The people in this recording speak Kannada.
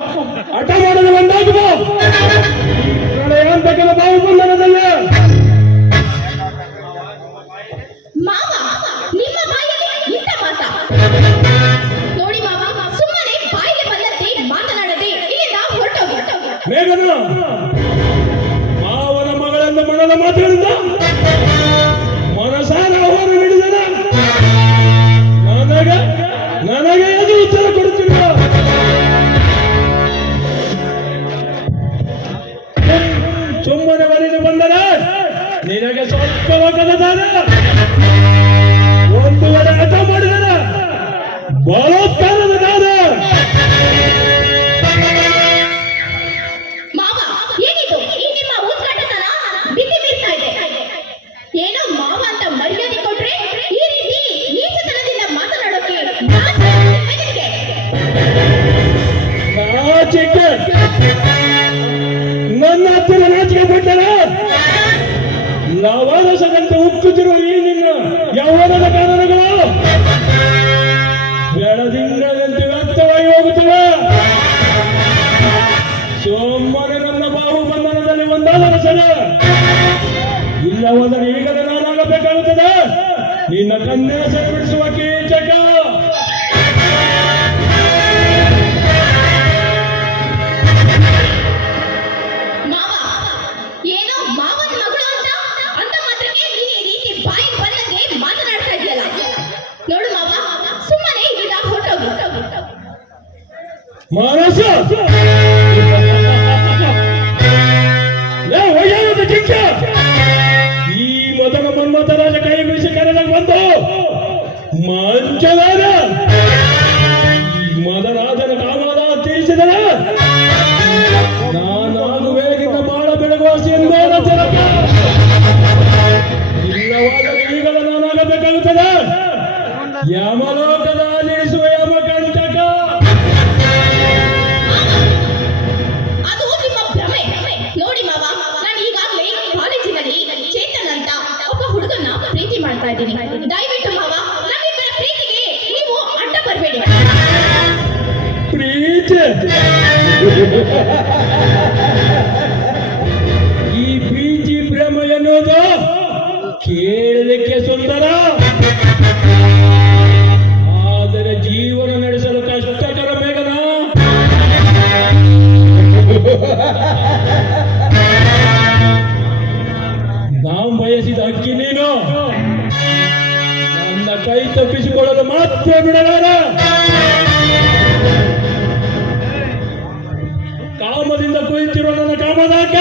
ಹಠ ಮಾಡಲು ಒಂದಾಗುವ ಪ್ರಳಯಾಂತಕನ ಬಾವು ಬಂಧನದಲ್ಲ. ಮಾವ, ನಿಮ್ಮ ಬಾಯಲ್ಲಿ ಇಂಥ ಮಾತ ನೋಡಿ ಮಾವ, ಸುಮ್ಮನೆ ಬಾಯಿಗೆ ಬಂದಂತೆ ಮಾತನಾಡದೆ ಇಲ್ಲಿಂದ ಹೊರಟೋಗಿ. ಮೇಘನ ಮಾವನ ಮಗಳೆಂದು ಮನದ ಮಾತುಗಳಿಂದ ಮನಸಾರ ಆಹ್ವಾನ ನೀಡಿದನ. ನನಗೆ ಅದು ಉತ್ತರ ಕೊಡುತ್ತಿಲ್ಲ. ಸುಮ್ಮನೆ ಮನೆಗೆ ಬಂದರೆ ನಿನಗೆ ಸ್ವಲ್ಪವಾಗದಾನ. ಒಂದು ವೇಳೆ ಹಠ ಮಾಡಿದರೆ ಬಲಾತ್ಕಾರದ ದಾನ. ಮಾವ, ಏನಿದು ಈ ನಿಮ್ಮ ಉದ್ಘಾಟನ ಬಿಸಿ ಬೀರ್ತಾ ಇದೆ. ಏನೋ ಮಾವ ಅಂತ ಮರ್ಯಾದೆ ಕೊಟ್ರೆ ಈ ರೀತಿ ನೀಚತನದಿಂದ ಮಾತನಾಡೋಕೆ ನಾಚಿಕೆ, ನನ್ನ ಹತ್ತಿರ ನಾಚಿಕೆ ಪಟ್ಟಣ. ಲವರಸದಂತೆ ಉಕ್ಕುತ್ತಿರುವ ಈ ನಿನ್ನ ಯೌವನದ ಕಾರಣಗಳು ಬೆಳದಿಂಗಳಂತೆ ವ್ಯಕ್ತವಾಗಿ ಹೋಗುತ್ತವೆ. ಸೋಮವಾರ ನನ್ನ ಬಾಹು ಬಂಧನದಲ್ಲಿ ಒಂದಾದ ಸಲ ಇಲ್ಲವಾದರೆ ಈಗಲೇ ನಾನಾಗಬೇಕಾಗುತ್ತದೆ. ನಿನ್ನ ಕನ್ಯಾ ಬಿಡಿಸುವ ಕೀಚಕ. ಮಾವ, ಏನೋ ಮಾವನ ಮಗಳು ಅಂತ ಮಾತ್ರಕ್ಕೆ ನೀನು ಈ ರೀತಿ ಬಾಯಿ ಬಂದಂಗೆ ಮಾತನಾಡ್ತಾ ಇದೆಯಲ್ಲ. ನೋಡು ಮಾವ, ಸುಮ್ಮನೆ ಇಲ್ಲಿಂದ ಹೊರಟೋಗಿ. ಮಾನಸ ಈ ಮೊದಲ ಮನ್ಮಥ ರಾಜ ಕೈ ಬೀಸಿ ಕರೆದಾಗ ಬಂದು ಮಂಚದಾರ ಈ ಮದರಾಜನ ಕಾಮದ ತೀರಿಸಿದರೆ ನಾನಾಗು ವೇಗಿಂದ ಬಾಳ ಬೆಳಗುವಾಸಿ ಎಂದೋಣ ತರಕ. ಇಲ್ಲವಾದರೆ ಈಗಲೂ ನಾನಾಗಬೇಕಾಗುತ್ತದೆ. ಯಮಲೋಕದ ಅಲಿಸುವ ಯಮಕಂಟಕ. ಅದು ನಿಮ್ಮ ಭ್ರಮೆ. ನೋಡಿ ಮಾವ, ನಾನು ಈಗಾಗಲೇ ಕಾಲೇಜಿನಲ್ಲಿ ಚೇತನ್ ಅಂತ ಒಬ್ಬ ಹುಡುಗನ್ನ ಪ್ರೀತಿ ಮಾಡ್ತಾ ಇದ್ದೀನಿ. ದಯವಿಟ್ಟು ಮಾವ, ನಮ್ಮಿಬ್ಬರ ಪ್ರೀತಿಗೆ ನೀವು ಅಡ್ಡ ಬರಬೇಡಿ. ಪ್ರೀತಿ, ಈ ಪ್ರೀತಿ ಪ್ರೇಮ ಎನ್ನುವುದು ಕೇಳಲಿಕ್ಕೆ ಸುಂದರ, ಆದರೆ ಜೀವನ ನಡೆಸಲು ಕಷ್ಟಕರ. ಮೇಘನ ನಾವು ಬಯಸಿದ ಅಕ್ಕಿ ನೀನು ನನ್ನ ಕೈ ತಪ್ಪಿಸಿಕೊಳ್ಳಲು ಮಾತ್ರ ಬಿಡಲಾರ. ಕಾಮದಿಂದ ಕುಳಿತಿರುವ ನನ್ನ ಕಾಮದಾಕ